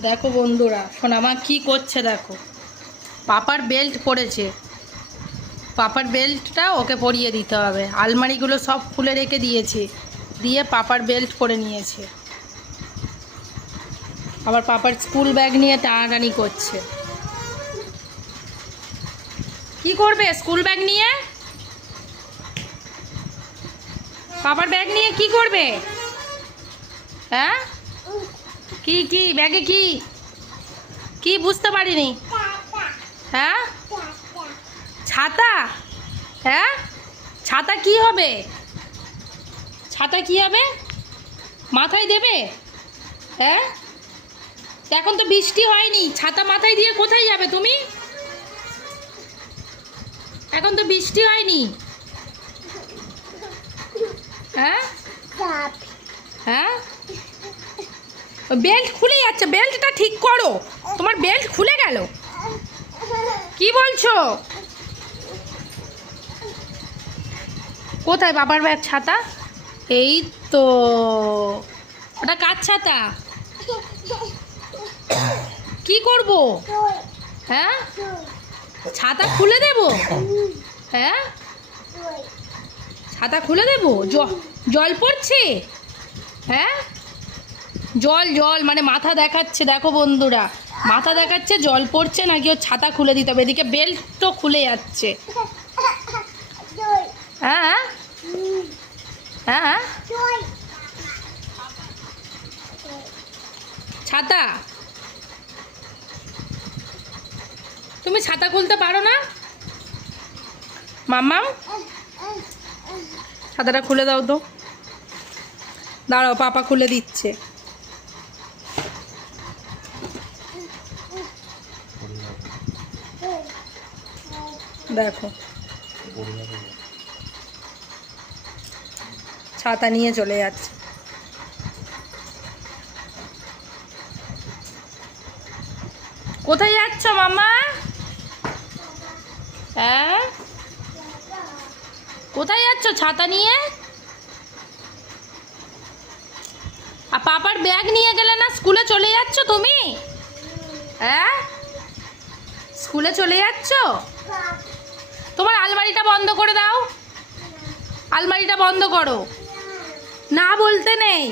দেখো বন্ধুরা, সোনামা কি করছে দেখো। পাপার বেল্ট পরেছে, পাপার বেল্টটা ওকে পরিয়ে দিতে হবে। আলমারিগুলো সব খুলে রেখে দিয়েছে, দিয়ে পাপার বেল্ট পরে নিয়েছে। আবার পাপার স্কুল ব্যাগ নিয়ে টানাটানি করছে। কি করবে স্কুল ব্যাগ নিয়ে? পাপার ব্যাগ নিয়ে কি করবে? হ্যাঁ, কি কি ব্যাগে কি কি বুঝতে পারিনি। হ্যাঁ, ছাতা? হ্যাঁ, ছাতা কি হবে? ছাতা কি হবে? মাথায় দেবে? হ্যাঁ, এখন তো বৃষ্টি হয়নি, ছাতা মাথায় দিয়ে কোথায় যাবে তুমি? এখন তো বৃষ্টি হয়নি। হ্যাঁ হ্যাঁ, বেল্ট খুলে যাচ্ছে, বেল্টটা ঠিক করো। তোমার বেল্ট খুলে গেল। কি বলছো? কোথায় বাবার ব্যাগ? ছাতা এই তো। ওটা কার ছাতা? কি করব? হ্যাঁ, ছাতা খুলে দেব? হ্যাঁ, ছাতা খুলে দেব? জল পড়ছে? হ্যাঁ, জল জল মানে মাথা দেখাচ্ছে। দেখো বন্ধুরা, মাথা দেখাচ্ছে জল পড়ছে নাকি ওর ছাতা খুলে দিতে হবে। এদিকে বেল্ট তো খুলে যাচ্ছে। হ্যাঁ হ্যাঁ, ছাতা? তুমি ছাতা খুলতে পারো না মাম্মাম? ছাতাটা খুলে দাও তো। দাঁড়াও, পাপা খুলে দিচ্ছে। দেখো, ছাতা নিয়ে চলে যাচ্ছে। কোথায় যাচ্ছ মামা? হ্যাঁ, কোথায় যাচ্ছ ছাতা নিয়ে? আর পাপার ব্যাগ নিয়ে গেলে না, স্কুলে চলে যাচ্ছ তুমি? হ্যাঁ, স্কুলে চলে যাচ্ছ? তোমার আলমারিটা বন্ধ করে দাও, আলমারিটা বন্ধ করো। না বলতে নেই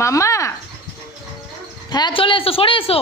মামা। হ্যাঁ, চলে এসো, সরে এসো।